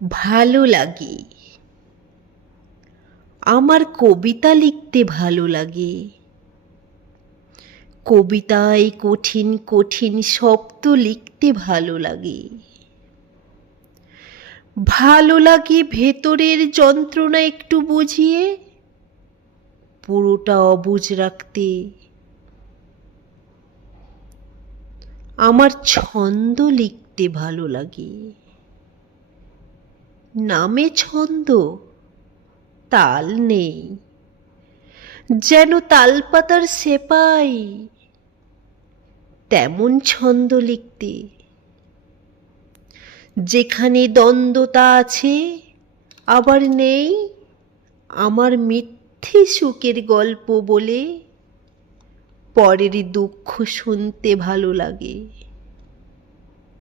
ভালো লাগে। আমার কবিতা লিখতে ভালো লাগে। কবিতায় কঠিন কঠিন শব্দ লিখতে ভালো লাগে। ভালো লাগে ভেতরের যন্ত্রণা একটু বুঝিয়ে পুরোটা অবুঝ রাখতে। আমার ছন্দ লিখতে ভালো লাগে। নামে ছন্দ, তাল নেই, যেন তালপাতার সেপাই তেমন ছন্দ লিখতে। যেখানে দ্বন্দ্বতা আছে আবার নেই, আমার মিথ্যে সুখের গল্প বলে পরের দুঃখ শুনতে ভালো লাগে।